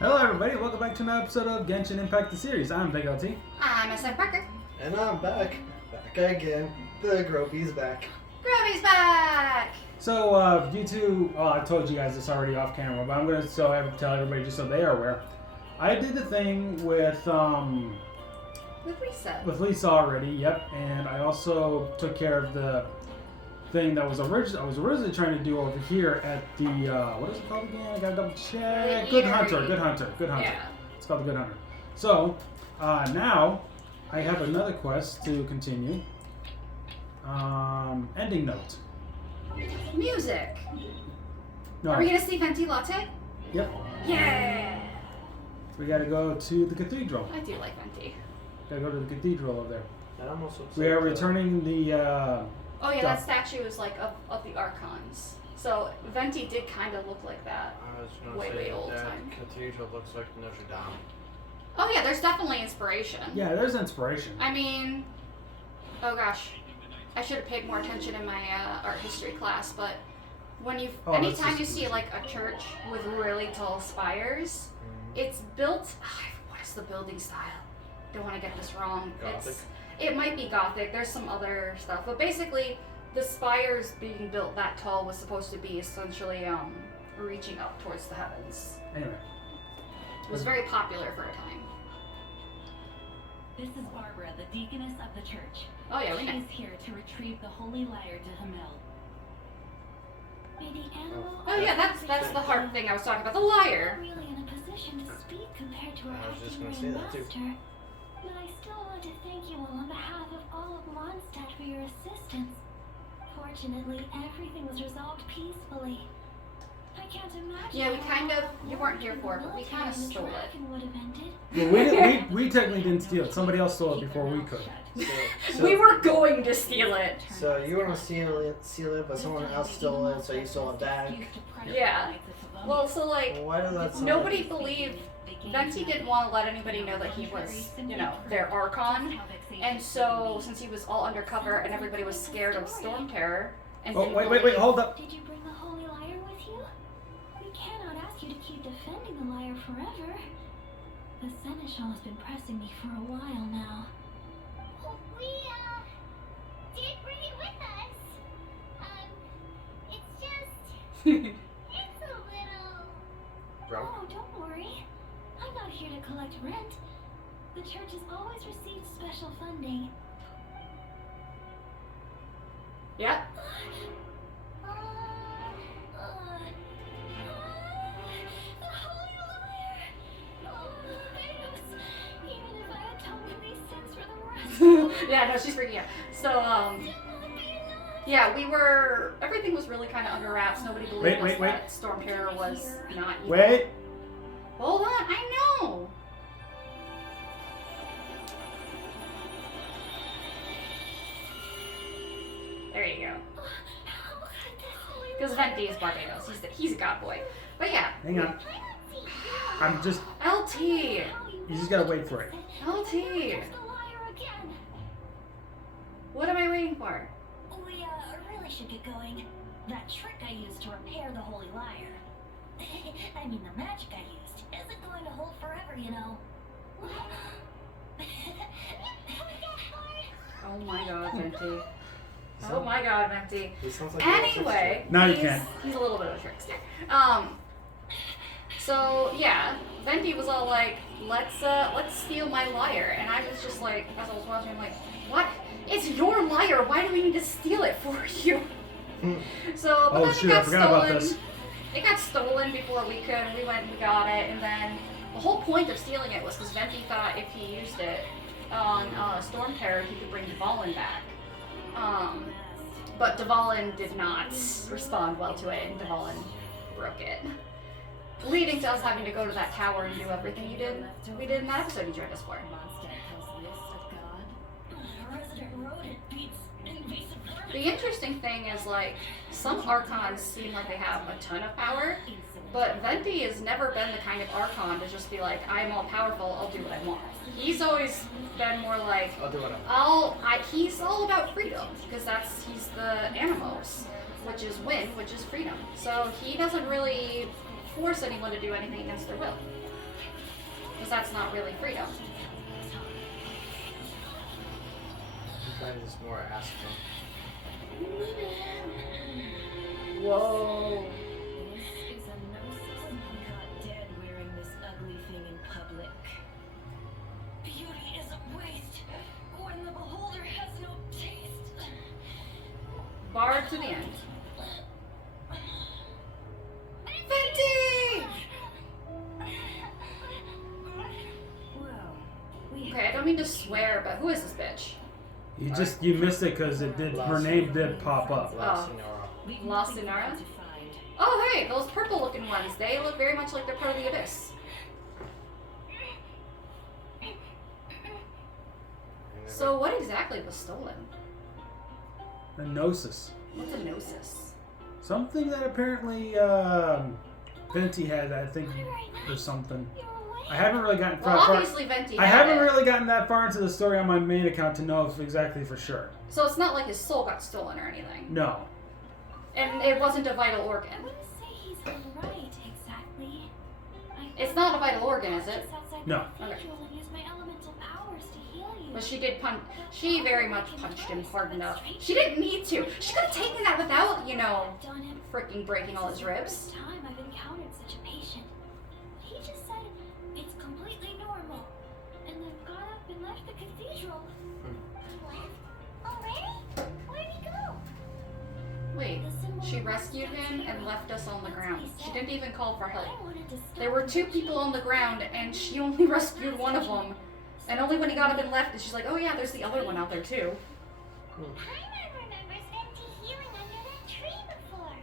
Hello everybody, welcome back to another episode of Genshin Impact the Series. I'm Big LT. I'm SFParker. And I'm back again. DaGroby's back. Groby's back! So, you two, I told you guys this already off camera, but I'm going to tell everybody just so they are aware. I did the thing with Lisa already, yep, and I also took care of the thing that I was originally trying to do over here at the, what is it called again? I gotta double check. Good Hunter. Yeah. It's called the Good Hunter. So, now I have another quest to continue. Ending note. Music. No. Are we gonna see Venti Latte? Yep. Yeah! We gotta go to the cathedral. I do like Venti. Gotta go to the cathedral over there. That almost looks We like are returning the, Oh yeah, Duh. that statue is like of the Archons. So Venti did kind of look like that. I was gonna way say old that time. cathedral looks like Notre Dame. Oh yeah, there's definitely inspiration. yeah, there's inspiration. I mean, oh gosh, I should have paid more attention in my art history class, but anytime you see like a church with really tall spires, it's built, what is the building style? Don't want to get this wrong. Gothic? It might be Gothic, there's some other stuff, but basically the spires being built that tall was supposed to be essentially reaching up towards the heavens. Anyway. It was very popular for a time. This is Barbara, the deaconess of the church. Oh yeah, we know. She's here to retrieve the holy lyre to Hamel. May the animal... Oh yeah, that's the harp thing I was talking about, the lyre. Not really in a position to speak compared to our I was just acting gonna say that too. master. But I still want to thank you all on behalf of all of Mondstadt for your assistance. Fortunately, everything was resolved peacefully. I can't imagine. Yeah, you weren't here for it, but we kind of stole it. Would have ended. Well, we technically didn't steal it. Somebody else stole it before we could. We were going to steal it. So you were gonna steal it, but someone else stole it, so you stole it back. Yeah. Well, so like, Why does that sound nobody believed, Venti didn't want to let anybody know that he was, their Archon. And so, since he was all undercover and everybody was scared of Storm Terror, and Oh, didn't wait, believe- hold up. Did you bring the holy lyre with you? We cannot ask you to keep defending the lyre forever. The Seneschal has been pressing me for a while now. We, did bring it with us. It's just, it's a little... Drunk? Oh, don't worry. I'm not here to collect rent. The church has always received special funding. Yeah. The holy lyre! Oh, Thanos! Even if I atone for these sins for the rest, Yeah, no, she's freaking out. So, yeah, everything was really kind of under wraps. Nobody believed us that Storm Terror was not evil. Wait. Hold on, I know. There you go. Because Venti is Barbados. He's a god boy. But yeah. Hang on. I'm just... LT. You just gotta wait for it. LT. the lyre again. What am I waiting for? We really should get going. That trick I used to repair the holy lyre. I mean, the magic I used isn't going to hold forever, you know. Oh my god, Venti. Oh my god, Venti. This sounds like Anyway. Now you can. He's a little bit of a trickster. So yeah, Venti was all like, let's steal my lyre. And I was just like, as I was watching, I'm like, what? It's your lyre. Why do we need to steal it for you? So, but Oh, then shoot, it I got forgot about stolen. this. It got stolen before we could. We went and we got it, and then the whole point of stealing it was because Venti thought if he used it on Storm Terror, he could bring Dvalin back. But Dvalin did not respond well to it, and Dvalin broke it. Leading to us having to go to that tower and do everything we did in that episode you joined us for. Resident rodent beats invasive The interesting thing is, like, some Archons seem like they have a ton of power, but Venti has never been the kind of Archon to just be like, I'm all powerful, I'll do what I want. He's always been more like, I'll do what I want. he's all about freedom, because he's the Animos, which is wind, which is freedom. So he doesn't really force anyone to do anything against their will. Because that's not really freedom. That is more astral. Whoa. This is a gnosis. Caught dead wearing this ugly thing in public. Beauty is a waste when the beholder has no taste. Barred to the end. Venti! Well, we Okay, I don't mean to swear, but who is this bitch? You missed it because it did. Her name did pop up. La Oh. Senora. La Senora? Oh, hey, those purple-looking ones. They look very much like they're part of the Abyss. So what exactly was stolen? A gnosis. What's a gnosis? Something that apparently Venti had, I think, or something. I haven't really gotten Well, far. obviously Venti I had haven't it. really gotten that far into the story on my main account to know if exactly for sure. So it's not like his soul got stolen or anything. No. And it wasn't a vital organ. I wouldn't say he's alright exactly. It's not a vital organ, is it? No. Okay. And use my elemental powers to heal you. But she did punch. She very much punched him hard enough. She didn't need to. She could have taken that without, you know, Done him. freaking breaking all his This is the ribs. first time I've encountered such a patient. He just said it's completely normal, and then got up and left the cathedral. Left? Already? Where'd he go? Wait, The symbol she of rescued Lost him and Hero. left us on the That's ground. what he She said. didn't even call for help. I wanted to stop There were two him. people on the ground, and she only rescued one of them. And only when he got up and left, is she's like, oh yeah, there's the other one out there too. Paimon remembers Venti healing under that tree before.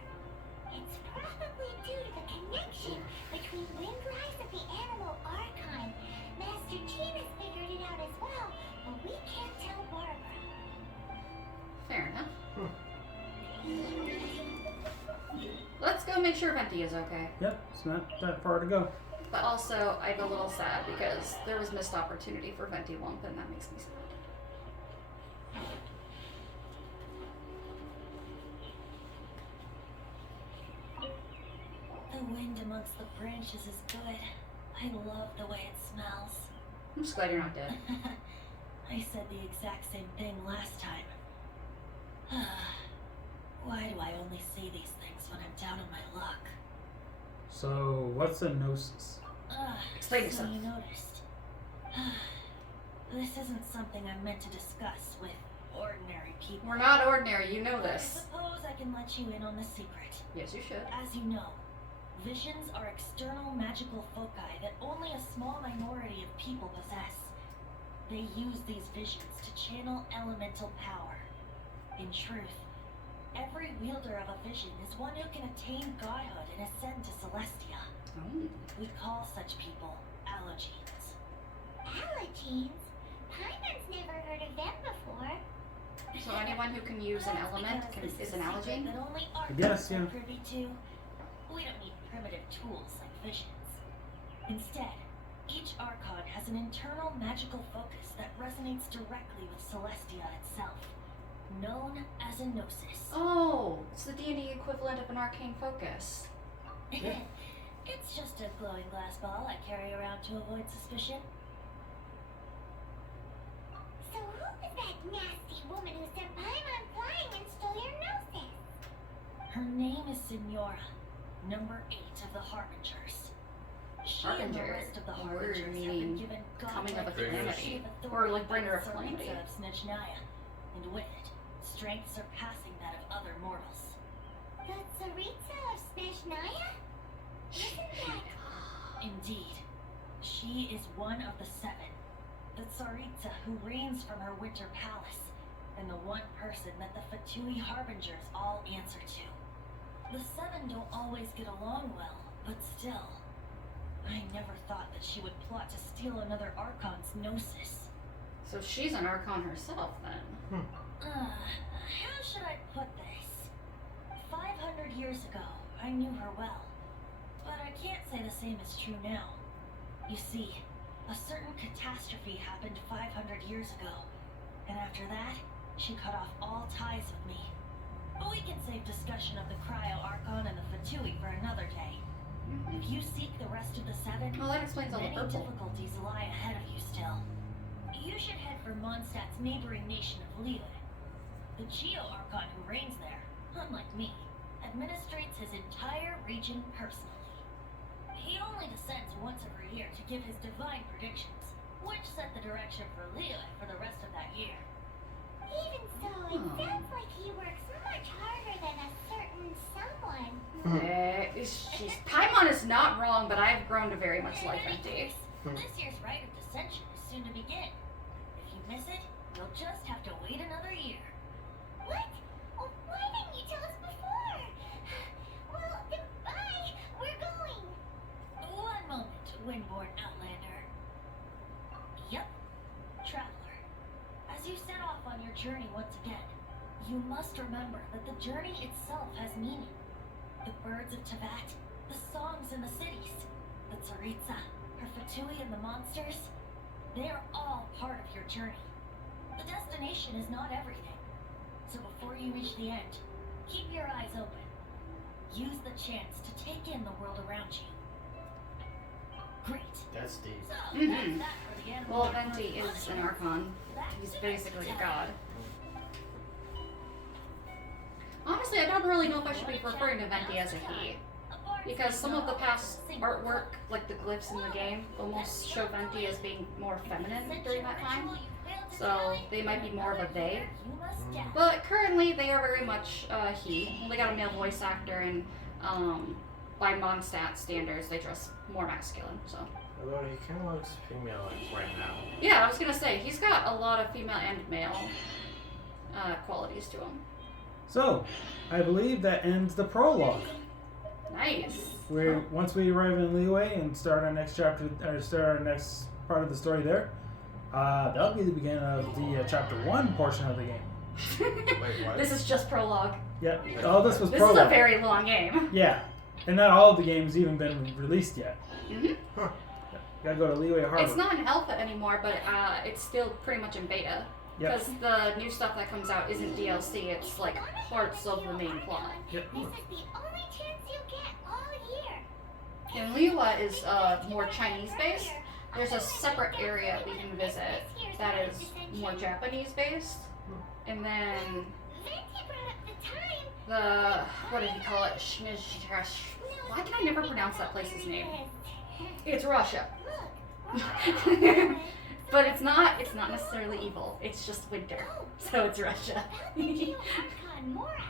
It's probably due to the connection between Windrise and the Animal Archon. Master Jean has figured it out as well, but we can't tell Barbara. Fair enough. Let's go make sure Venti is okay. Yep, it's not that far to go. But also, I'm a little sad because there was missed opportunity for Venti Wump, and that makes me sad. The wind amongst the branches is good. I love the way it smells. I'm just glad you're not dead. I said the exact same thing last time. Why do I only say these things when I'm down on my luck? So, what's a gnosis? Explain So yourself. you noticed. This isn't something I'm meant to discuss with ordinary people. We're not ordinary, you know But I this. suppose I can let you in on the secret. Yes, you should. As you know, visions are external magical foci that only a small minority of people possess. They use these visions to channel elemental power. In truth, every wielder of a vision is one who can attain godhood and ascend to Celestia. Oh. We call such people allogenes. Allergenes? Paimon's never heard of them before. So anyone who can use an That's element because this is an a secret allergene? That only guess, archons are yeah. privy to. We don't need primitive tools like visions. Instead, each archon has an internal magical focus that resonates directly with Celestia itself, known as a gnosis. Oh, it's the D&D equivalent of an arcane focus. It's just a glowing glass ball I carry around to avoid suspicion. So who was that nasty woman who sent Paimon flying and stole your gnosis? Her name is Senora, number 8 of the Harbingers. She and the Harbinger, rest of the a word Harbingers have meaning been given coming of a godlike calamity, leadership or like authority bringer of by the calamity. Tsaritsa of Snezhnaya, and with it, strength surpassing that of other mortals. The Tsaritsa of Snezhnaya? Isn't that... Indeed, she is one of the 7, the Tsaritsa who reigns from her winter palace, and the one person that the Fatui Harbingers all answer to. The 7 don't always get along well, but still, I never thought that she would plot to steal another Archon's gnosis. So she's an archon herself then. How should I put this? 500 years ago, I knew her well, but I can't say the same is true now. You see, a certain catastrophe happened 500 years ago, and after that, she cut off all ties with me. But we can save discussion of the Cryo Archon and the Fatui for another day. If you seek the rest of the seven, Well, that explains all the many purple. difficulties lie ahead of you still. You should head for Mondstadt's neighboring nation of Liyue. The Geo-Archon who reigns there, unlike me, administrates his entire region personally. He only descends once every year to give his divine predictions, which set the direction for Liyue for the rest of that year. Even so, it sounds like he works much harder than a certain someone. Paimon is not wrong, but I've grown to very much like Venti. This year's rite of descension is soon to begin. If you miss it, you'll just have to wait another year. What? Oh, why didn't you tell us before? Well, goodbye. We're going. One moment, Windborn Outlander. Yep, Traveler. As you set off on your journey once again, you must remember that the journey itself has meaning. The birds of Tevat, the songs in the cities, the Tsaritsa, her Fatui and the monsters, they are all part of your journey. The destination is not everything. So before you reach the end, keep your eyes open. Use the chance to take in the world around you. Great. That's deep. So, that's that for the animal Well, archon Venti is an function. Archon. Back He's to basically a next god. time. Honestly, I don't really know if I should be referring to Venti as a he. Because some of the past artwork, like the glyphs in the game, almost show Venti as being more feminine during that time. So they might be more of a they. But currently they are very much he. They got a male voice actor, and by Mondstadt standards, they dress more masculine. So Although he kind of looks female like right now. yeah, I was gonna say he's got a lot of female and male qualities to him. So, I believe that ends the prologue. Nice. Once we arrive in Liyue and start our next chapter, or start our next part of the story there, that'll be the beginning of the chapter 1 portion of the game. Wait, what? This is just prologue. Yep. All this was This prologue. is a very long game. Yeah. And not all of the games even been released yet. Mm-hmm. Huh. Gotta go to Liyue Harbor. It's not in alpha anymore, but it's still pretty much in beta. Yep. Because the new stuff that comes out isn't DLC, it's like parts of the main plot. Yep. This is the only chance you get all year. And Liyue is more Chinese based. There's a separate area we can visit that is more Japanese based. And then Venti brought up the time. the, what did he call it? Why can I never pronounce that place's name? It's Russia. Look. But it's not necessarily evil. It's just winter. So it's Russia. Geo-Archon Morax.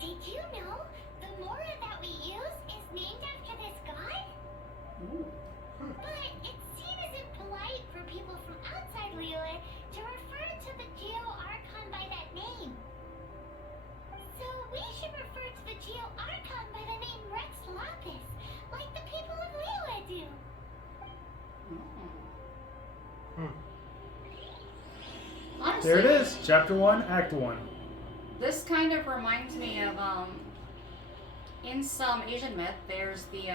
Did you know the Mora that we use is named after this god? Ooh. But it isn't polite for people from outside Liyue to refer to the Geo-Archon by that name. So we should refer to the Geo-Archon by the name Rex Lapis, like the people of Liyue do. Honestly, There it is. Chapter 1, Act 1. This kind of reminds me of in some Asian myth, there's the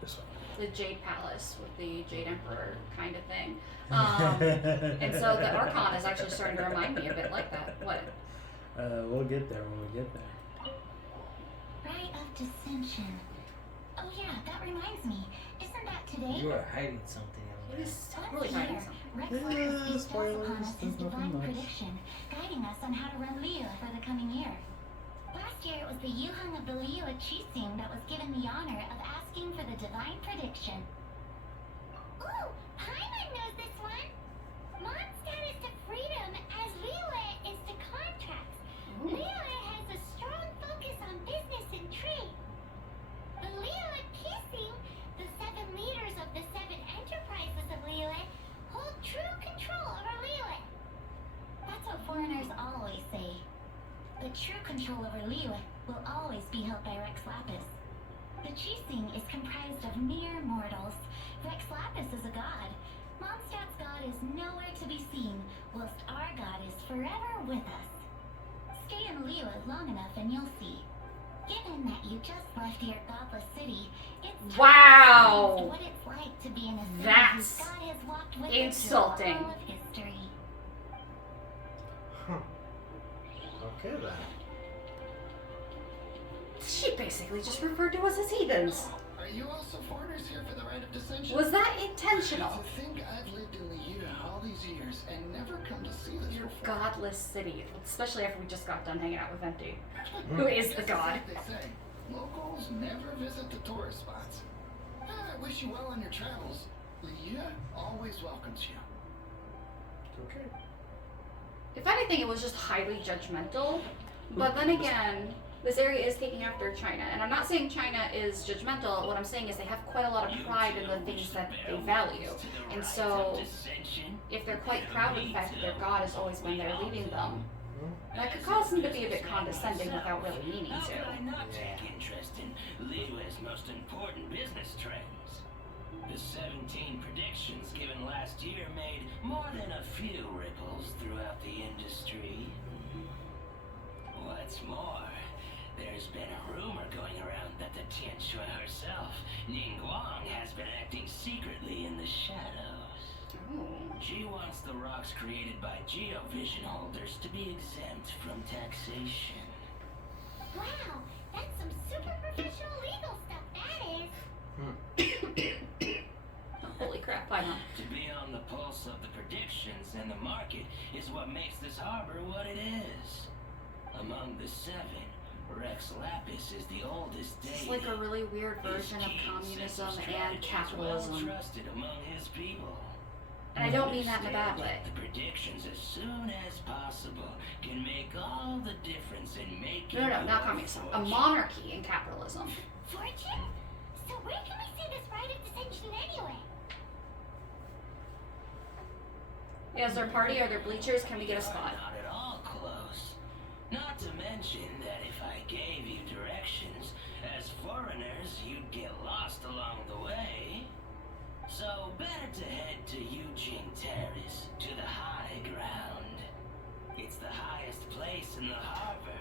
This one. the Jade Palace with the Jade Emperor kind of thing. And so the Archon is actually starting to remind me a bit like that. What? We'll get there when we get there. Rite of Descension. Oh yeah, that reminds me. Isn't that today? You are hiding something. It is really hiding something. Rex Yeah, Lapis spoilers, upon us his there's nothing divine much. prediction, guiding us on how to run Liyue for the coming year. Last year it was the Yuhang of the Liyue Chising that was given the honor of asking for the divine prediction. Ooh, Paimon knows this one! Mondstadt is to freedom as Liyue is to contracts. Ooh. Liyue has a strong focus on business and trade. The Liyue Kissing, the 7 leaders of the 7 enterprises of Liyue, hold true control over Liyue. That's what foreigners always say. The true control over Liyue will always be held by Rex Lapis. The Chising is comprised of mere mortals. Rex Lapis is a god. Mondstadt's god is nowhere to be seen, whilst our god is forever with us. Stay in Liyue long enough and you'll see. Given that you just left your godless city, it's Wow. time to what it's like to be in a city That's whose god has walked with insulting. us through all of history. Huh. Okay then. She basically just referred to us as heathens. Are you also foreigners here for the rite of dissension? Was that intentional? To think I've lived in the year all these years and never come to see this Your before. godless city, especially after we just got done hanging out with Venti, who is the It's god. like they say, locals never visit the tourist spots. I wish you well on your travels. Leah always welcomes you. Okay. If anything, it was just highly judgmental. But then again, this area is taking after China, and I'm not saying China is judgmental. What I'm saying is they have quite a lot of pride in the things that they value. And so, if they're quite proud of the fact that their god has always been there leading them, that could cause them to be a bit condescending without really meaning How to. could I not take interest in Liyue's most important business trends? The 17 predictions given last year made more than a few ripples throughout the industry. What's more, there's been a rumor going around that the Tianshui herself, Ning Guang, has been acting secretly in the shadows. Ooh. She wants the rocks created by geovision holders to be exempt from taxation. Wow, that's some super professional legal stuff, that is. Holy crap, I know. To be on the pulse of the predictions and the market is what makes this harbor what it is. Among the 7, Rex Lapis is the oldest deity. It's like a really weird version of communism and capitalism. Well trusted among his people. And I don't mean that in a bad way. The predictions as soon as possible can make all the difference in making. No, not communism. A monarchy in capitalism. Fortune? So where can we see this rite of dissension anyway? Yeah, is there a party? Are there bleachers? Can we get a spot? Not at all close. Not to mention that if I gave you directions, as foreigners, you'd get lost along the way. So better to head to Yujing Terrace, to the high ground. It's the highest place in the harbor.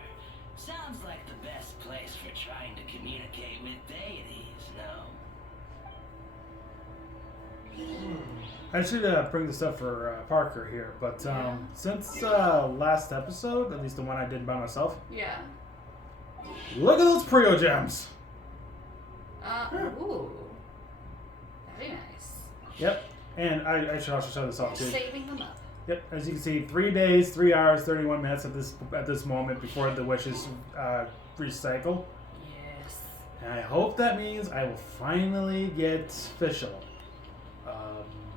Sounds like the best place for trying to communicate with deities, no? I should bring this up for Parker here, but since last episode, at least the one I did by myself, Yeah. look at those Prio gems. Ooh. Very nice. Yep, and I should also show this off too. Saving them up. Yep, as you can see, 3 days, 3 hours, 31 minutes at this moment before the wishes recycle. Yes. And I hope that means I will finally get Fischl.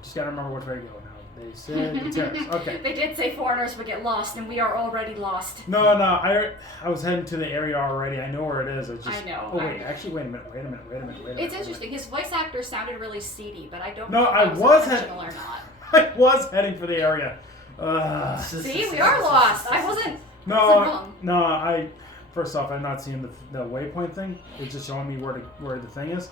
Just gotta remember which way to go now. They said the terrace. Okay. They did say foreigners would get lost, and we are already lost. No, I was heading to the area already. I know where it is. I know. Oh wait, actually, wait a minute. It's interesting. His voice actor sounded really seedy, but I don't No, know if I that was intentional or not. I was heading for the area. See, we are lost. I wasn't wrong. No. First off, I'm not seeing the waypoint thing. It's just showing me where the thing is.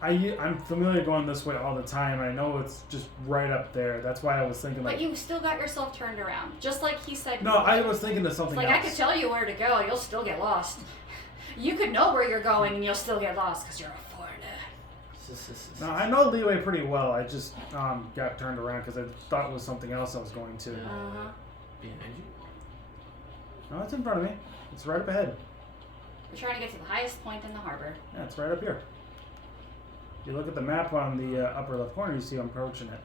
I'm familiar going this way all the time. I know it's just right up there. That's why I was thinking But you still got yourself turned around, just like he said. No, I was thinking of something like else. I could tell you where to go, you'll still get lost. You could know where you're going, and you'll still get lost because you're a foreigner. No, I know Liyue pretty well. I just got turned around because I thought it was something else I was going to. Behind you? No, it's in front of me. It's right up ahead. We're trying to get to the highest point in the harbor. Yeah, it's right up here. If you look at the map on the upper left corner, you see I'm approaching it.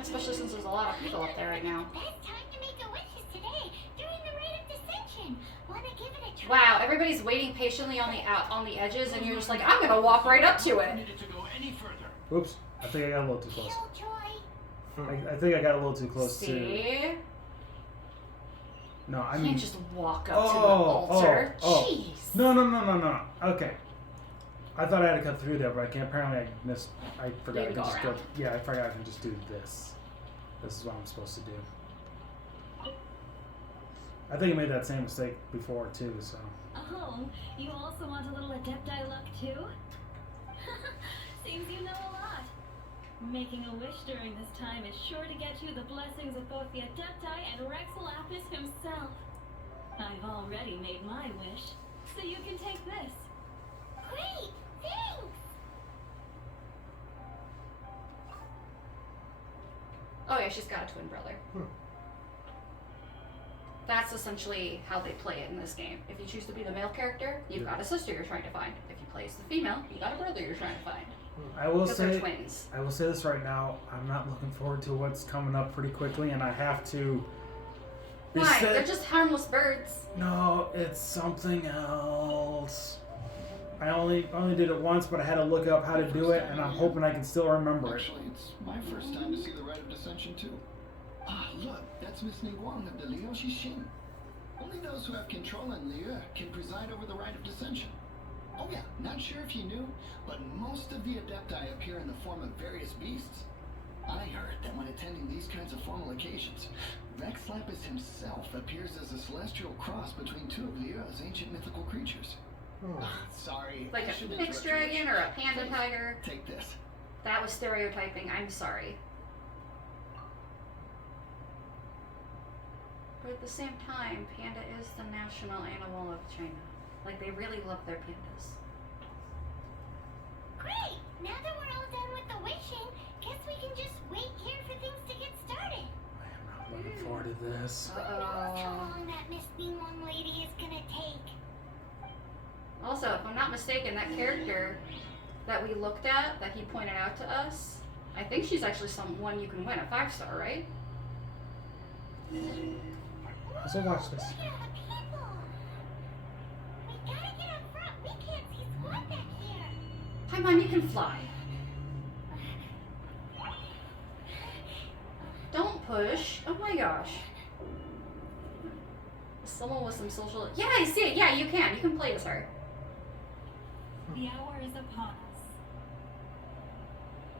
Especially since there's a lot of people up there right now. Best time to make the wishes today, during the rite of dissension. Wanna give it a try? Wow, everybody's waiting patiently on the edges, and you're just like, I'm gonna walk right up to it. Needed to go any further. Oops, I think I got a little too close. Killjoy. I think I got a little too close to. See? No, I You mean. can't just walk up to the altar. Jeez. No. Okay. I thought I had to cut through there, but I can't. Apparently, I missed. I forgot. You I can can go just around. go. Yeah, I forgot I can just do this. This is what I'm supposed to do. I think I made that same mistake before too. So. Oh, you also want a little Adepti luck too? Seems you know a lot. Making a wish during this time is sure to get you the blessings of both the Adepti and Rex Lapis himself. I've already made my wish, so you can take this. Great, thanks. Oh yeah, she's got a twin brother. That's essentially how they play it in this game. If you choose to be the male character, you've got a sister you're trying to find. If you play as the female, you got a brother you're trying to find. I will Because they're say, twins. I will say this right now. I'm not looking forward to what's coming up pretty quickly, and I have to. Why? They're just harmless birds. No, it's something else. I only did it once, but I had to look up how to do it, and I'm hoping I can still remember it. Actually, it's my first time to see the Rite of Dissension too. Ah, look, that's Miss Ningguang of the Liu Xixin. Only those who have control in Liu can preside over the Rite of Dissension. Oh yeah, not sure if you knew, but most of the Adepti appear in the form of various beasts. I heard that when attending these kinds of formal occasions, Rex Lapis himself appears as a celestial cross between two of Liu's ancient mythical creatures. Ah, sorry. Like I a should phoenix interrupt you. dragon or a panda tiger. Take this. That was stereotyping. I'm sorry. But at the same time, panda is the national animal of China. Like, they really love their pandas. Great! Now that we're all done with the wishing, guess we can just wait here for things to get started. I am not looking forward to this. Who knows how long that Miss Ningguang lady is gonna take? Also, if I'm not mistaken, that character that we looked at, that he pointed out to us, I think she's actually someone you can win, a 5-star, right? So watch this. Look at all the people! We gotta get up front. We can't see squat back here. Hi, Mom, you can fly. Don't push. Oh my gosh. Someone with some social... Yeah, I see it. Yeah, you can. You can play as her. The hour is upon us.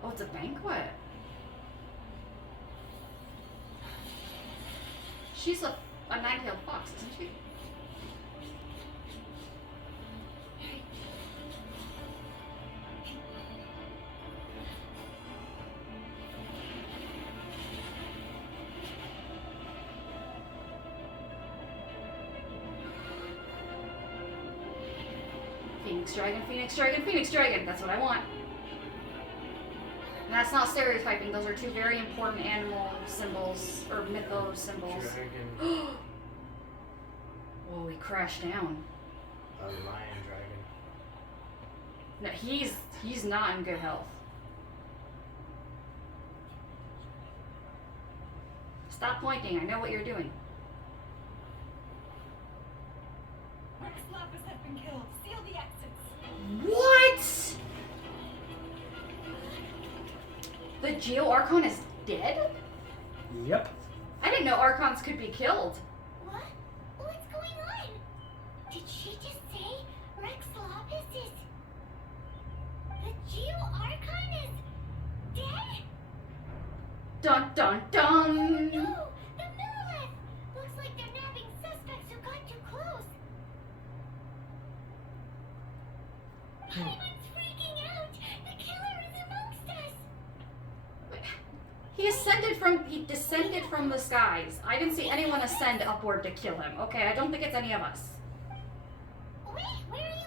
Oh, it's a banquet. She's a nine-tailed fox, isn't she? Phoenix dragon, Phoenix dragon, Phoenix dragon. That's what I want. And that's not stereotyping. Those are two very important animal symbols, or mythos symbols. Dragon. Whoa, he crashed down. A lion dragon. No, he's not in good health. Stop pointing. I know what you're doing. Rex Lapis has been killed. Seal the exits. What? The Geo Archon is dead? Yep. I didn't know Archons could be killed. What? What's going on? Did she just say Rex Lapis is... The Geo Archon is dead? Dun dun dun! No! The Millilith! Looks like they're nabbing suspects who got too close. Everyone's freaking out! The killer is amongst us! He descended from the skies. I didn't see anyone ascend upward to kill him. Okay, I don't think it's any of us. Wait, where are you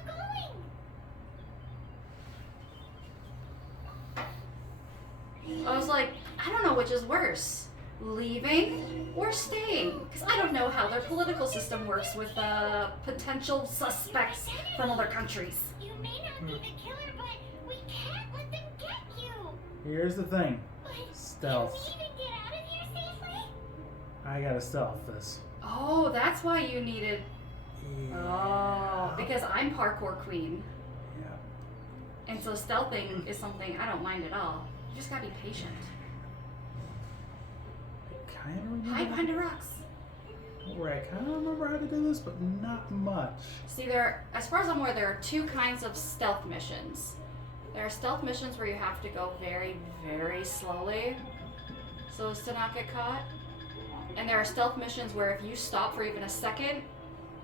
going? I was like, I don't know which is worse. Leaving or staying? Because I don't know how their political system works with potential suspects from other countries. You may not be the killer, but we can't let them get you! Here's the thing. But Stealth. can we even get out of here safely? I gotta stealth this. Oh, that's why you needed... Yeah. Oh, because I'm parkour queen. Yeah. And so stealthing is something I don't mind at all. You just gotta be patient. I kind of remember. Hide behind the rocks. Right, I kind of remember how to do this, but not much. See, as far as I'm aware, there are two kinds of stealth missions. There are stealth missions where you have to go very, very slowly so as to not get caught. And there are stealth missions where if you stop for even a second,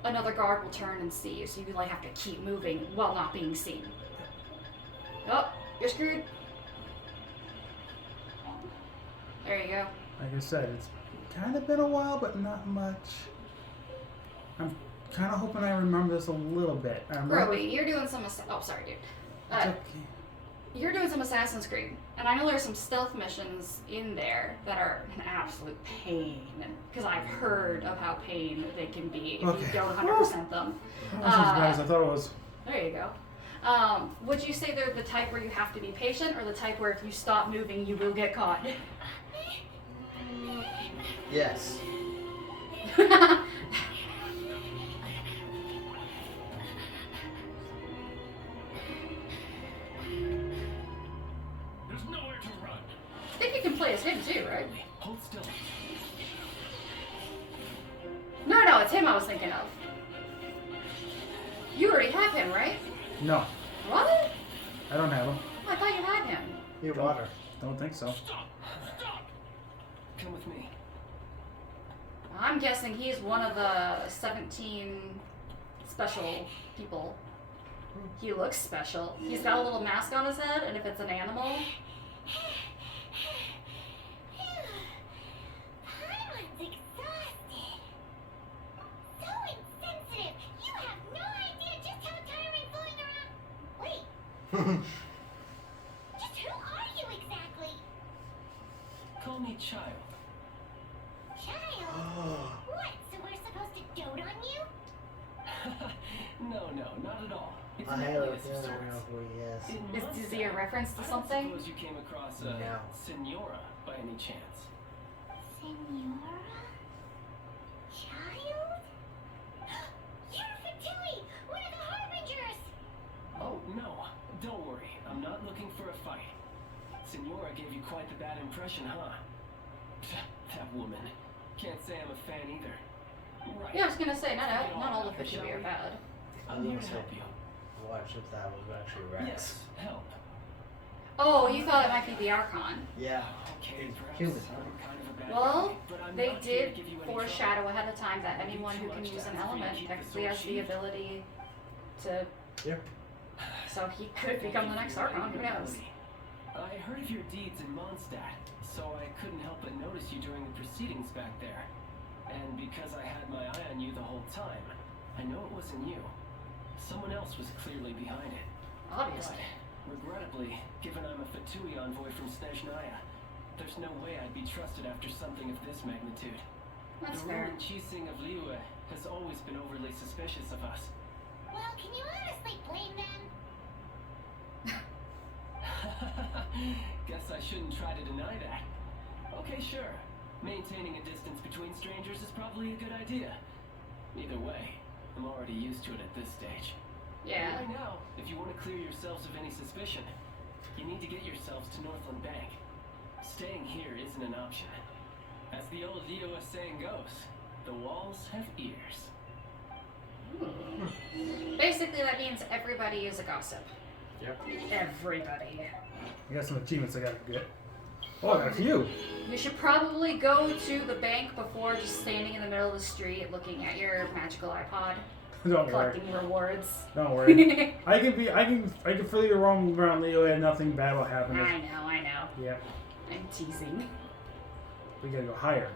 another guard will turn and see you. So you like have to keep moving while not being seen. Oh, you're screwed. There you go. Like I said, it's kind of been a while, but not much. I'm kind of hoping I remember this a little bit. I remember. Groby, you're doing some... Oh, sorry, dude. It's okay. you're doing some Assassin's Creed, and I know there's some stealth missions in there that are an absolute pain, because I've heard of how pain they can be if you don't 100% them. That's as bad as I thought it was. There you go. Would you say they're the type where you have to be patient, or the type where if you stop moving, you will get caught? Yes. There's nowhere to run. I think you can play as him too, right? Hold still. No, it's him I was thinking of. You already have him, right? No, What? I don't have him. I thought you had him. Your water. Don't think so. Stop! Stop! Come with me. I'm guessing he's one of the 17 special people. He looks special. He's got a little mask on his head, and if it's an animal, Paimon's exhausted. So insensitive. You have no idea just how tiring fooling around. Wait, just who are you exactly? Call me Child. Child? What, so we're supposed to dote on you? No, not at all. It's I an have alias a of feeling I know sorts. who he is. In is he a Mondstadt, reference to I don't something? suppose you came across a No. Senora by any chance. Senora? Child? You're Fatui, one of the Harbingers! Oh, no. Don't worry. I'm not looking for a fight. Senora gave you quite the bad impression, huh? That woman. Can't say I'm a fan either. Right. yeah, I was gonna say, not all of it should be are bad. I'm here to help you. Watch if that was actually Rex. Yes, help. Oh, you thought it might be the Archon. Yeah. Okay, perhaps Human. I'm kind of a bad Well, guy, but I'm they not here to did give you any foreshadow trouble. ahead of time that anyone who can use an element technically has the ability to. Yep. So he could become the next Archon. Who knows? I heard of your deeds in Mondstadt, so I couldn't help but notice you during the proceedings back there. And because I had my eye on you the whole time, I know it wasn't you. Someone else was clearly behind it. Obviously. But, regrettably, given I'm a Fatui envoy from Snezhnaya, there's no way I'd be trusted after something of this magnitude. That's The fair. ruling Chising of Liyue has always been overly suspicious of us. Well, can you honestly blame them? Guess I shouldn't try to deny that. Okay, sure. Maintaining a distance between strangers is probably a good idea. Either way, I'm already used to it at this stage. Yeah. Right now, if you want to clear yourselves of any suspicion, you need to get yourselves to Northland Bank. Staying here isn't an option. As the old Liyue saying goes, the walls have ears. Basically, that means everybody is a gossip. Yep. Everybody. I got some achievements I gotta get. Oh, I got a few. You should probably go to the bank before just standing in the middle of the street looking at your magical iPod, Don't worry. collecting rewards. Don't worry. I can freely roam around Leo and nothing bad will happen. I know. Yep. I'm teasing. We gotta go higher.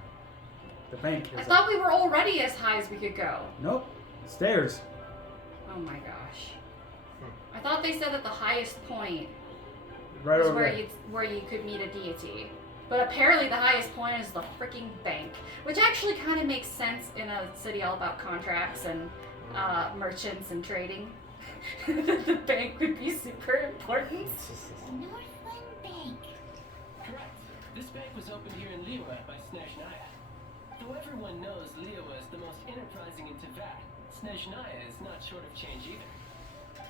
The bank is I thought we were already as high as we could go. Nope. Stairs. Oh my gosh. I thought they said that the highest point Right was over there. where you could meet a deity. But apparently the highest point is the freaking bank. Which actually kind of makes sense in a city all about contracts and merchants and trading. The bank would be super important. Northland Bank. Correct. This bank was opened here in Liyue by Snezhnaya. Though everyone knows Liyue is the most enterprising in Teyvat, Snezhnaya is not short of change either.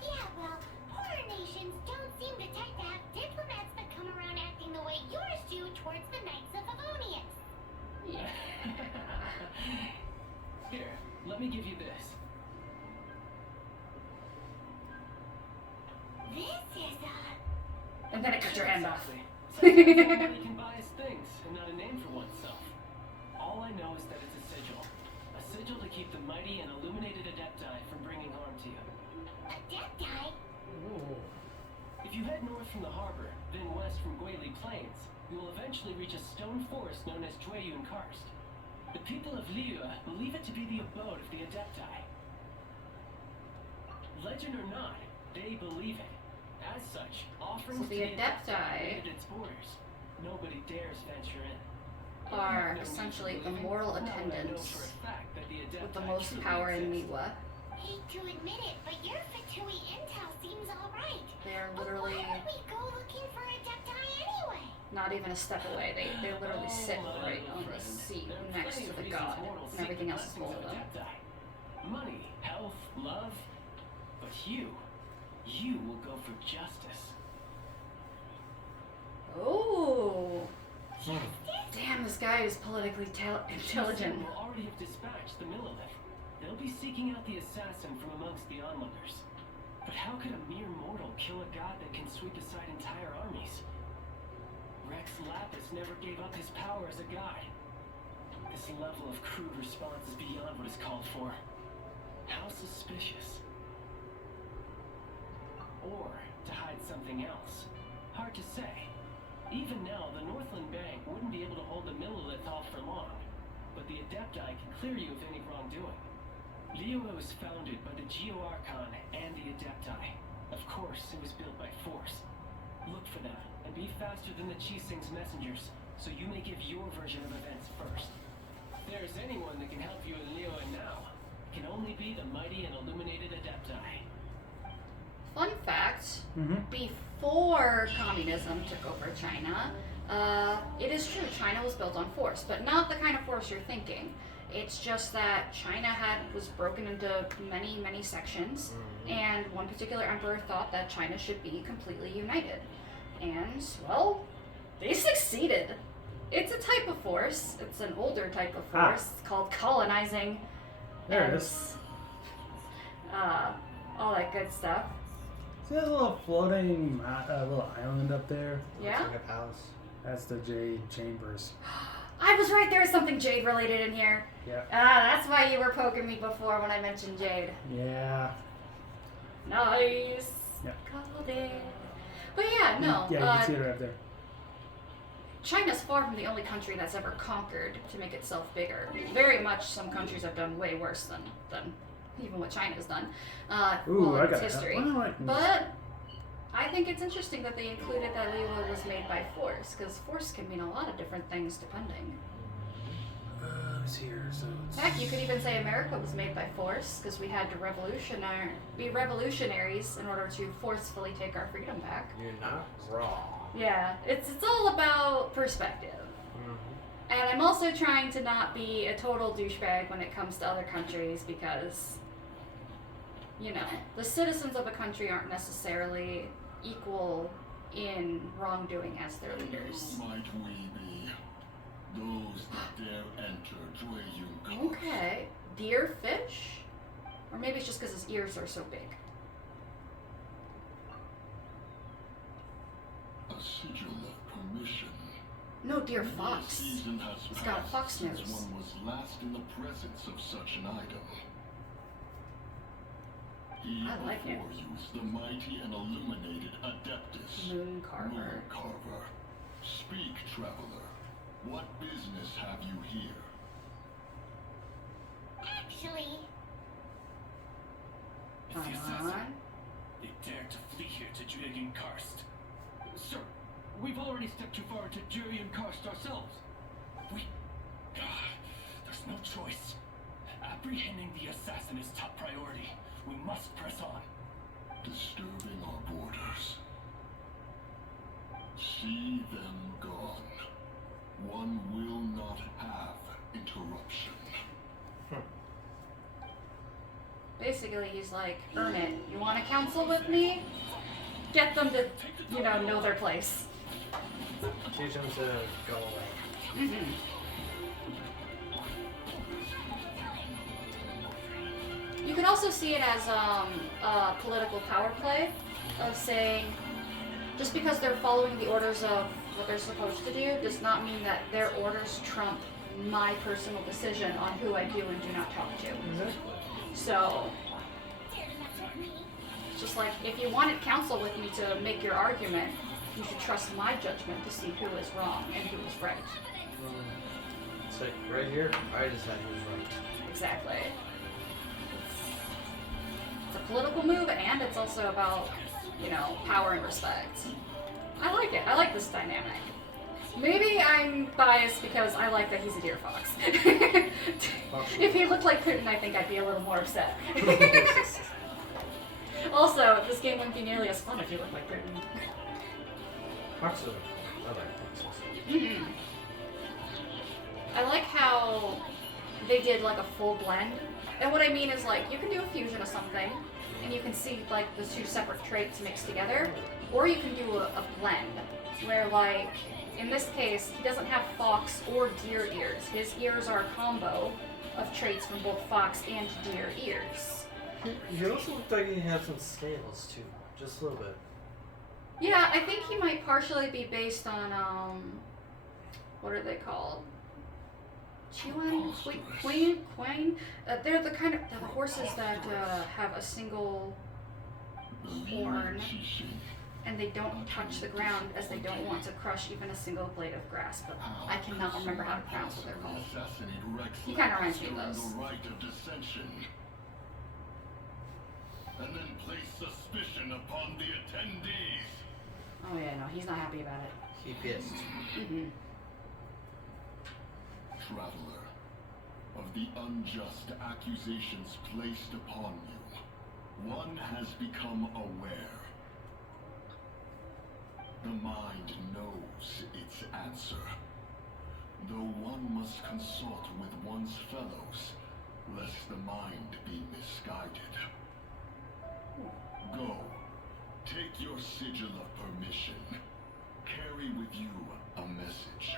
Yeah, well, poorer nations don't seem to tend to have diplomats that come around acting the way yours do towards the Knights of Avonius. Yeah. Here, let me give you this. This is And then it cut your hand off. Exactly. Sometimes everybody can buy his things and not a name for oneself. All I know is that it's a sigil. A sigil to keep the mighty and illuminated Adepti from bringing harm to you. Adepti. If you head north from the harbor, then west from Guili Plains, you will eventually reach a stone forest known as Jueyun Karst. The people of Liyue believe it to be the abode of the Adepti. Legend or not, they believe it. As such, offerings So the to Adepti limited its borders. Nobody dares venture in. are No need to essentially the believe it. moral Now I know attendants for a fact that the with the Adepti most truly power in exist. Miwa. Hate to admit it, but your Fatui intel seems alright. They are But literally why would we go looking for Adepti anyway? not even a step away. They literally sit right on the seat next to the god, and everything else is below them. Money, health, love, but you will go for justice. Oh, damn! This guy is politically intelligent. Will already have dispatched the Millilith. They'll be seeking out the assassin from amongst the onlookers. But how could a mere mortal kill a god that can sweep aside entire armies? Rex Lapis never gave up his power as a god. This level of crude response is beyond what is called for. How suspicious. Or to hide something else. Hard to say. Even now, the Northland Bank wouldn't be able to hold the Millilith off for long. But the Adepti can clear you of any wrongdoing. Liyue was founded by the Geo-Archon and the Adepti. Of course, it was built by force. Look for them, and be faster than the Qixing's messengers, so you may give your version of events first. If there's anyone that can help you in Liyue now, it can only be the mighty and illuminated Adepti. Fun fact, before communism took over China, it is true China was built on force, but not the kind of force you're thinking. It's just that China was broken into many, many sections, and one particular emperor thought that China should be completely united. And, well, they succeeded. It's a type of force. It's an older type of force. It's called colonizing. There and, it is. all that good stuff. See that little floating little island up there? Yeah? Like a palace. That's the Jade Chambers. I was right, there is something Jade related in here. Yeah. That's why you were poking me before when I mentioned Jade. Yeah. Nice. Yeah. Called it. But yeah, no. Yeah, you can see it right there. China's far from the only country that's ever conquered to make itself bigger. Very much some countries have done way worse than even what China's done. Ooh, I in got its history. that. But I think it's interesting that they included that Liyue was made by force, because force can mean a lot of different things depending. It's here, so it's... Heck, you could even say America was made by force, because we had to be revolutionaries in order to forcefully take our freedom back. You're not wrong. Yeah, it's all about perspective. And I'm also trying to not be a total douchebag when it comes to other countries, because, you know, the citizens of a country aren't necessarily equal in wrongdoing as their leaders. Who might we be? Those that dare enter Jueyun. Okay, deer fish? Or maybe it's just because his ears are so big. A sigil of permission. No, deer Many a fox. season has He's got a passed fox since nose. one was last in the presence of such an item. He I like it. before you is the mighty and illuminated Adeptus. Moon Carver. Moon Carver. Speak, traveler. What business have you here? Actually, Come on. They dared to flee here to Jueyun Karst. Sir, we've already stepped too far into Jueyun Karst ourselves. There's no choice. Apprehending the assassin is top priority. We must press on. Disturbing our borders. See them gone. One will not have interruption. Basically, he's like, earn it. You want to counsel with me? Get them to, know their place. Teach them to go away. Mm-hmm. You could also see it as a political power play of saying, just because they're following the orders of what they're supposed to do does not mean that their orders trump my personal decision on who I do and do not talk to. Exactly. So, it's just like, if you wanted counsel with me to make your argument, you should trust my judgment to see who is wrong and who is right. It's like, right here, I decide who's right. Exactly. It's a political move, and it's also about you know, power and respect. I like it. I like this dynamic. Maybe I'm biased because I like that he's a deer fox. If he looked like Putin, I think I'd be a little more upset. Also, this game wouldn't be nearly as fun if he looked like Putin. Foxes are I like foxes. Mm-hmm. I like how they did like a full blend. And what I mean is like you can do a fusion of something and you can see like the two separate traits mixed together, or you can do a blend where like in this case he doesn't have fox or deer ears. His ears are a combo of traits from both fox and deer ears. He also looked like he had some scales too, just a little bit. Yeah, I think he might partially be based on what are they called? Queen? They're the kind of the horses that have a single horn and they don't touch the ground as they don't want to crush even a single blade of grass, but I cannot remember how to pronounce what they're called. He kind of reminds me of those. And then place suspicion upon the attendees. Oh yeah, no, he's not happy about it. He pissed. Mm-hmm. Traveler, of the unjust accusations placed upon you, one has become aware. The mind knows its answer, though one must consult with one's fellows, lest the mind be misguided. Go, take your sigil of permission, carry with you a message.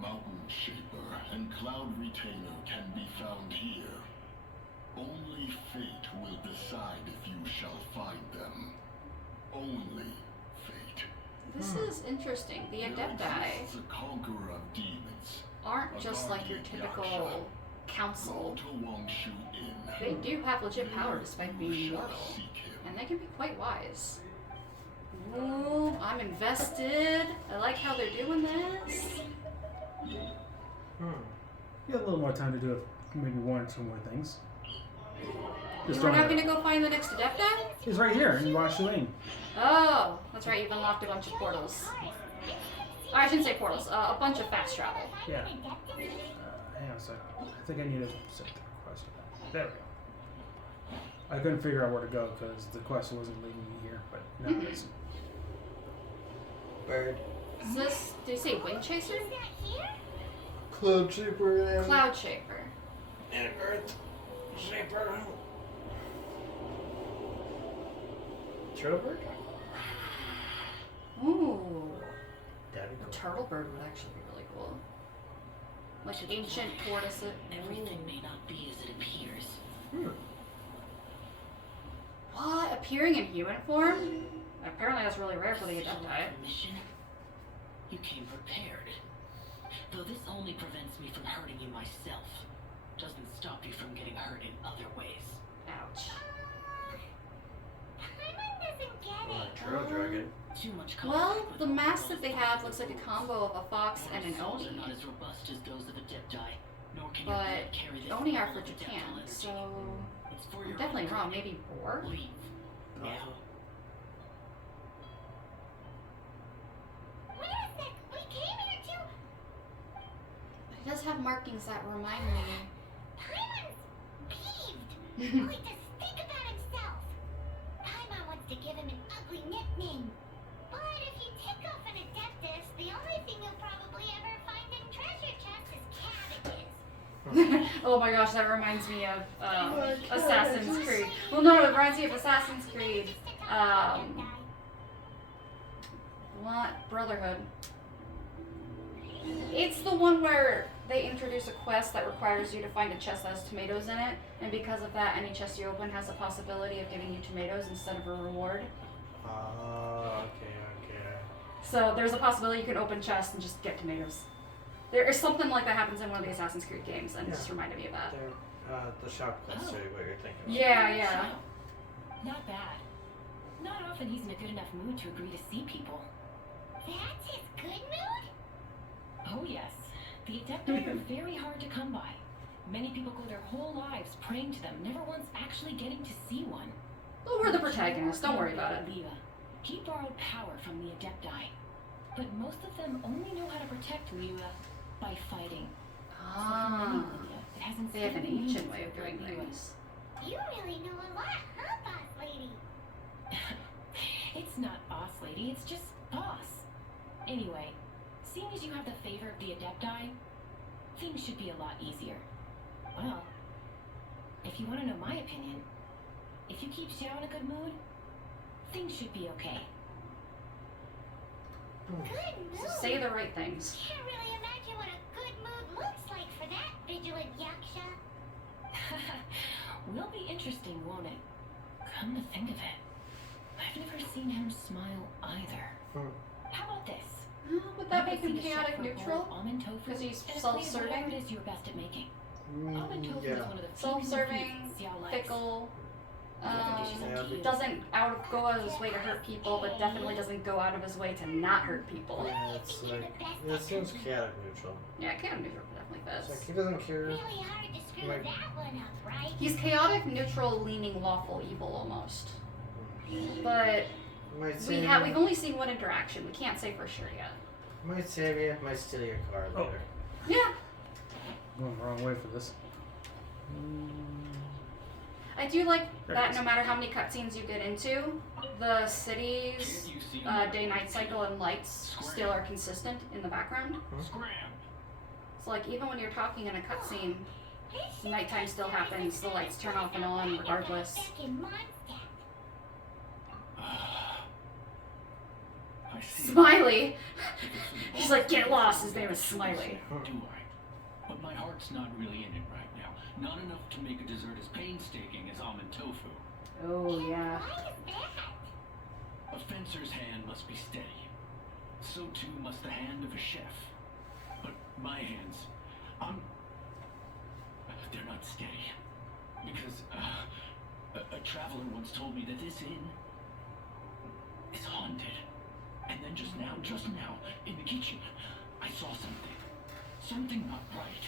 Mountain Shaper and Cloud Retainer can be found here. Only fate will decide if you shall find them. Only fate. This is interesting. The Adepti The conqueror of demons. aren't just like your typical council. They do have legit power despite being mortal. And they can be quite wise. Ooh, I'm invested. I like how they're doing this. You have a little more time to do maybe one or two more things. We're not gonna go find the next Adepti? He's right here in Washuing. Oh, that's right, you've unlocked a bunch of portals. I shouldn't say portals, a bunch of fast travel. Yeah. Hang on a sec. I think I need to set the request for that. There we go. I couldn't figure out where to go because the quest wasn't leading me here, but now it is. Bird. Is this, did you say Wind Chaser? Cloud Shaper. Cloud Shaper. And Earth Shaper. Turtle Bird? Ooh. That'd be A cool. turtle bird would actually be really cool. Like an ancient tortoise. Everything may not be as it appears. What? Appearing in human form? Apparently that's really rare for the Adepti. Mission? You came prepared. Though this only prevents me from hurting you myself. Doesn't stop you from getting hurt in other ways. Ouch. Paimon doesn't get it. Turtle Dragon. Too much Well, conflict with the the mask world's that they have looks like a combo of a fox and an Our souls are Oni. not as robust as those of Adepti, nor can your But blood carry this Oni are level for of Japan, adeptal energy. so It's for I'm your definitely own wrong. good. Maybe boar? Leave now. Wait a sec, we came here to... But it does have markings that remind me. Paimon's peeved. Only to think about himself. Paimon wants to give him an ugly nickname. But if you take off an Adeptus, the only thing you'll probably ever find in treasure chests is cabbages. Oh my gosh, that reminds me of Assassin's Creed. Well, no, it reminds me of Assassin's Creed. What? Brotherhood. It's the one where they introduce a quest that requires you to find a chest that has tomatoes in it, and because of that, any chest you open has the possibility of giving you tomatoes instead of a reward. Okay. So there's a possibility you can open chests and just get tomatoes. There is something like that happens in one of the Assassin's Creed games, and it just reminded me of that. They're, the shop quest are what you're thinking of. Yeah. Not bad. Not often he's in a good enough mood to agree to see people. That's his good mood? Oh yes. The Adepti are very hard to come by. Many people go their whole lives praying to them, never once actually getting to see one. Well, we're the protagonists. Don't worry about it. Leah. He borrowed power from the Adepti, but most of them only know how to protect Leah by fighting. Ah, It hasn't they have an been ancient used way of for doing Leah. things. You really know a lot, huh, boss lady? It's not boss lady, it's just boss. Anyway, seeing as you have the favor of the Adepti, things should be a lot easier. Well, if you want to know my opinion, if you keep Xiao in a good mood, things should be okay. Good mood. So say the right things. Can't really imagine what a good mood looks like for that vigilant yaksha. Will be interesting, won't it? Come to think of it, I've never seen him smile either. How about this? Would that You make could him see a chef chaotic for neutral? boiled almond tofu, Because he's and a plate of self-serving? whatever it is you're best at making. Almond tofu Yeah. is one of the few Self-serving, foods Xiao likes. fickle, The other dishes are to you. doesn't go out of his way to hurt people, but definitely doesn't go out of his way to not hurt people. Yeah, it's like, it seems chaotic neutral. Yeah, chaotic neutral definitely It's like fits. he doesn't care. Really hard to screw Like- that one up, right? He's chaotic neutral, leaning lawful evil almost. But Might save we've only seen one interaction. We can't say for sure yet. Might save you. Might steal your car Oh. later. Yeah, Going the wrong way for this. I do like There it that is. no matter how many cutscenes you get into, the city's day-night cycle and lights still are consistent in the background. Scram! So like even when you're talking in a cutscene, nighttime still happens, the lights turn off and on regardless. I see. Smiley! He's like, get lost, his name is Smiley. Do I? But my heart's not really in it right now. Not enough to make a dessert as painstaking as almond tofu. Oh yeah. Why is that? A fencer's hand must be steady. So too must the hand of a chef. But my hands, they're not steady. Because a traveler once told me that this inn is haunted. And then just now, in the kitchen, I saw something. Something not right.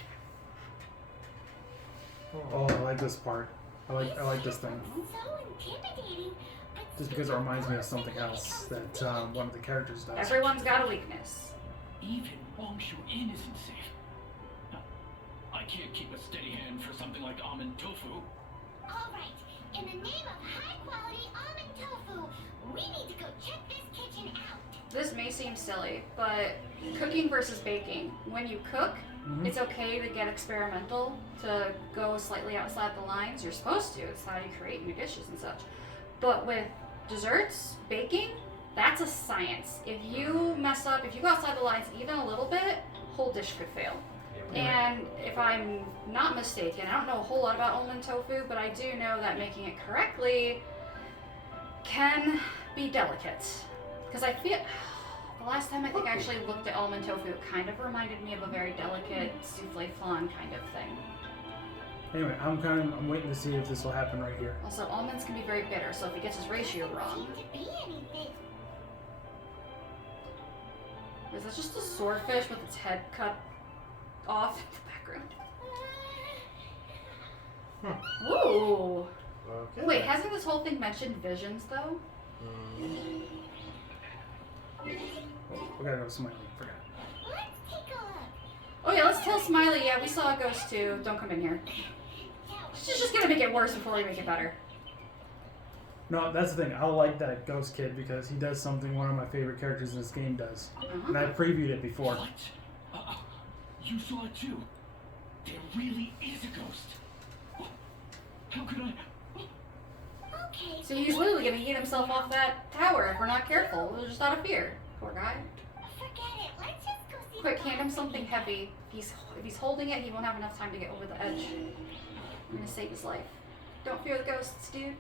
Oh, I like this part. I like this thing. So intimidating, but Just because it reminds me of something else that one of the characters does. Everyone's got a weakness. Even Wangshu Inn isn't safe. I can't keep a steady hand for something like almond tofu. all right. In the name of high-quality almond tofu, we need to go check this kitchen out. This may seem silly, but cooking versus baking. When you cook, it's okay to get experimental, to go slightly outside the lines. You're supposed to. It's how you create new dishes and such. But with desserts, baking, that's a science. If you mess up, if you go outside the lines even a little bit, whole dish could fail. And if I'm not mistaken, I don't know a whole lot about almond tofu, but I do know that making it correctly can be delicate. Because I feel, the last time I think I actually looked at almond tofu, it kind of reminded me of a very delicate souffle flan kind of thing. Anyway, I'm waiting to see if this will happen right here. Also, almonds can be very bitter, so if he gets his ratio wrong. Seem to be anything. Is that just a swordfish with its head cut off in the background? Ooh! Okay. Wait, hasn't this whole thing mentioned visions, though? Oh, we gotta go to Smiley. Forgot. Let's take a look. Oh yeah, let's tell Smiley, yeah, we saw a ghost too. Don't come in here. She's just gonna make it worse before we make it better. No, that's the thing. I like that ghost kid because he does something one of my favorite characters in this game does. And I previewed it before. What? You saw it too? There really is a ghost. How could I? Okay. So he's literally gonna eat himself off that tower if we're not careful. Just out of fear. Poor guy. Forget it. Let's just go see. Quick, the hand him boss something lady. heavy. If he's holding it, he won't have enough time to get over the edge. I'm gonna save his life. Don't fear the ghosts, dude.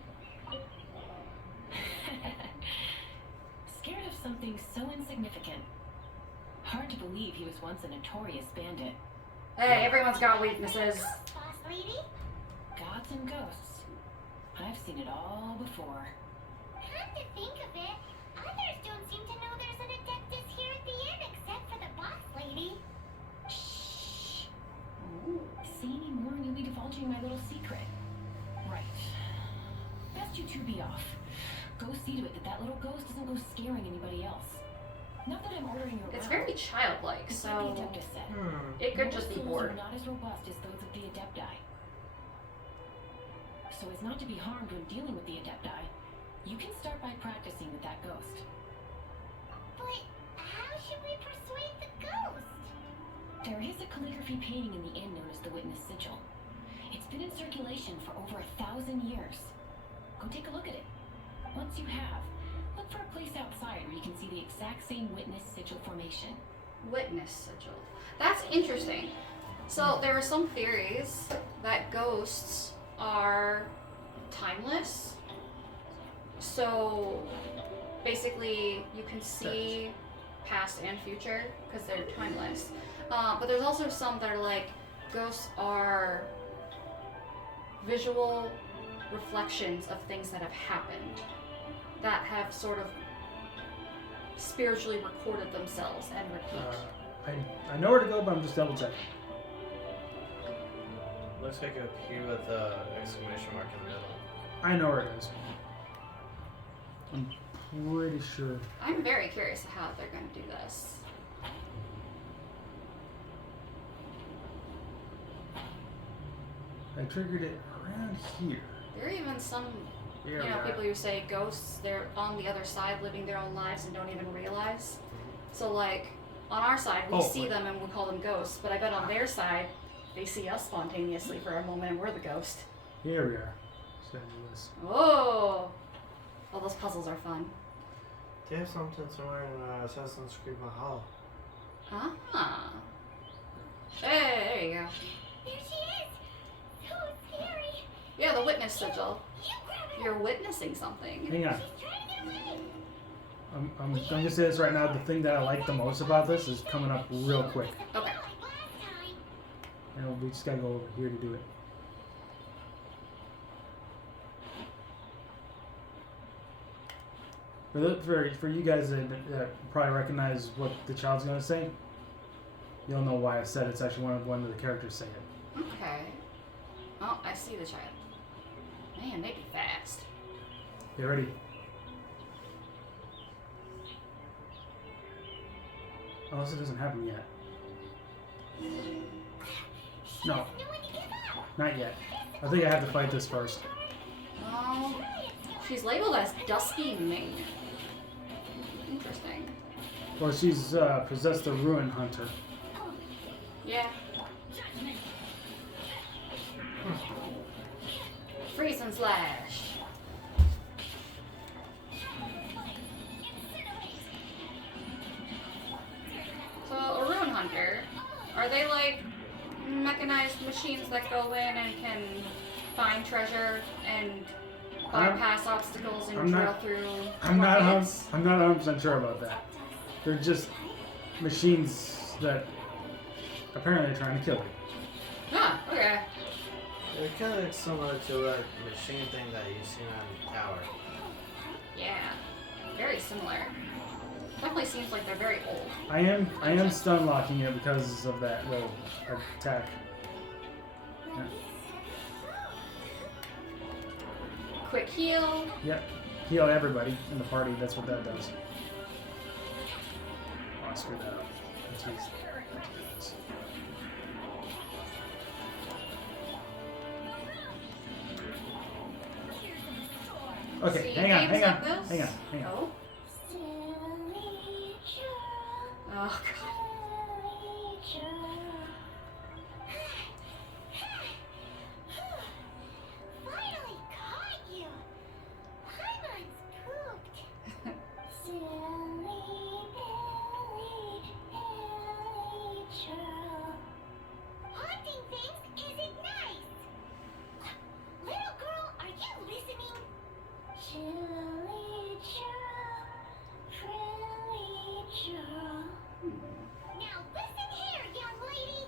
Scared of something so insignificant. Hard to believe he was once a notorious bandit. Hey, everyone's got weaknesses. Ghost, boss lady. Gods and ghosts. I've seen it all before. Come to think of it, others don't seem to know there's an adeptus here at the inn except for the boss lady. Shh. Say any more and you'll be divulging my little secret. Right. Best suggest you two be off. Go see to it that little ghost doesn't go scaring anybody else. Not that I'm ordering you around. It's very childlike, It's so like the Adeptus said. it could just be Mortal souls bored. are not as robust as those of the Adepti. So as not to be harmed when dealing with the Adepti, you can start by practicing with that ghost. But how should we persuade the ghost? There is a calligraphy painting in the inn known as the Witness Sigil. It's been in circulation for over 1,000 years. Go take a look at it. Once you have, look for a place outside where you can see the exact same Witness Sigil formation. Witness sigil. That's interesting. So there are some theories that ghosts are timeless. So basically you can see past and future because they're timeless. But there's also some that are like ghosts are visual reflections of things that have happened that have sort of spiritually recorded themselves and repeat. I know where to go, but I'm just double checking. Looks like a Q with the exclamation mark in the middle. I know where it is. I'm pretty sure. I'm very curious how they're going to do this. I triggered it around here. There are even some, Here we are. people who say ghosts, they're on the other side living their own lives and don't even realize. So like, on our side, we see them and we call them ghosts, but I bet on their side, they see us spontaneously for a moment and we're the ghost. Here we are. So this. Oh! All those puzzles are fun. They have something somewhere in Assassin's Creed Valhalla. Ah. Hey, there you go. There she is! So scary! Yeah, the witness sigil. You grab it! You're witnessing something. Hang on. She's trying to get away! I'm gonna say this right now. The thing that I like the most about this is coming up real quick. Okay. Like last time. And we just gotta go over here to do it. For you guys that probably recognize what the child's gonna say, you'll know why I said it's actually one of the characters saying it. Okay. Oh, I see the child. Man, they be fast. Get ready. Unless it doesn't happen yet. No, No one to give up! not yet. I think I have to fight this first. Oh, she's labeled as Dusky Ming. Interesting. Or she's possessed the Ruin Hunter. Yeah. Freeze and slash. So, a Ruin Hunter, are they like mechanized machines that go in and can find treasure and bypass obstacles and I'm drill not- through I'm not rockets? 100% sure about that. They're just machines that apparently are trying to kill you. Ah, okay. They're kind of similar to that machine thing that you seen on the tower. Yeah. Very similar. Definitely seems like they're very old. I am stun locking it because of that little attack. Yeah. Quick heal. Yep. Heal everybody in the party. That's what that does. Oh, I screwed that up. Jeez. Okay, See hang on. games like this? Hang on. Oh. Silly child, Oh, God. silly child. Finally caught you! Paimon's pooped. Silly Billy, silly child. Haunting things isn't nice. Little girl, are you listening? Chilly child, frilly child. Now listen here, young lady.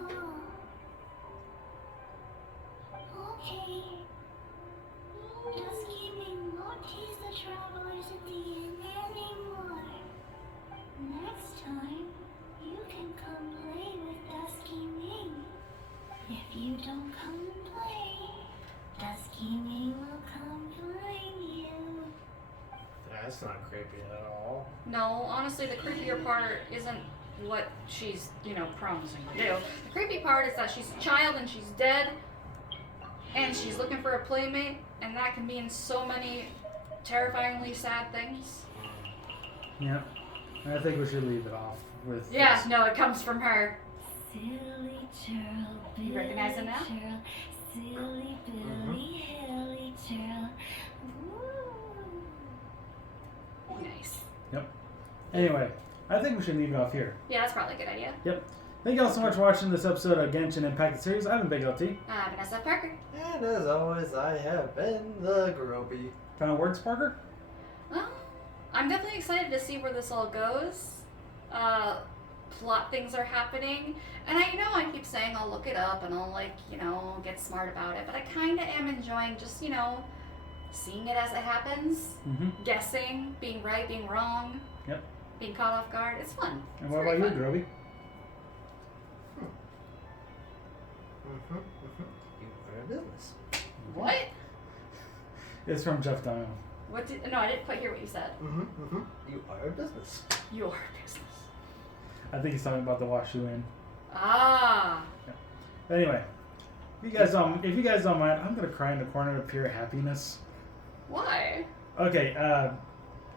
Oh. Okay. Dusky Ming won't tease the travelers at the inn anymore. Next time, you can come play with Dusky Ming. If you don't come play, Dusky Ming will come It's not creepy at all. No, honestly, the creepier part isn't what she's, promising to do. The creepy part is that she's a child and she's dead, and she's looking for a playmate, and that can mean so many terrifyingly sad things. Yeah. I think we should leave it off with. Yeah, this. no, it comes from her. Silly churl, You recognize it now? churl, silly Billy, hilly churl. Nice. Yep. Anyway, I think we should leave it off here. Yeah, that's probably a good idea. Yep. Thank you all so much for watching this episode of Genshin Impact the Series. I've been Big LT. I've been SFParker. And as always, I have been DaGroby. Final words, Parker? Well, I'm definitely excited to see where this all goes. Plot things are happening. And I keep saying I'll look it up and I'll, get smart about it. But I kind of am enjoying just, seeing it as it happens. Mm-hmm. Guessing, being right, being wrong. Yep. Being caught off guard. It's fun. And It's what very about you, fun. Groby? You are a business. What? It's from Jeff Donnell. No, I didn't quite hear what you said. You are a business. Your business. I think he's talking about the Washu Inn. Ah. Anyway, if you guys don't mind, I'm gonna cry in the corner of pure happiness. Why? Okay,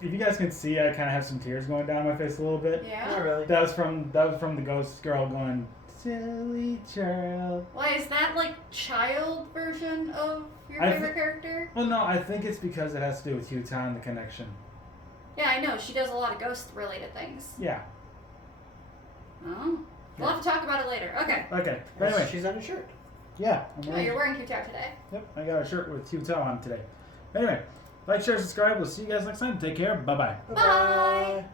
if you guys can see, I kind of have some tears going down my face a little bit. Not Yeah? really. That was from the ghost girl going, silly child. Why, is that child version of your I favorite character? Well, no, I think it's because it has to do with Utah and the connection. Yeah, I know. She does a lot of ghost-related things. Yeah. Oh. We'll have to talk about it later. Okay. Okay. But anyway, She's on a shirt. yeah. Oh, you're wearing Q-Tag today. Yep, I got a shirt with Utah on today. Anyway, like, share, subscribe. We'll see you guys next time. Take care. Bye-bye. Bye.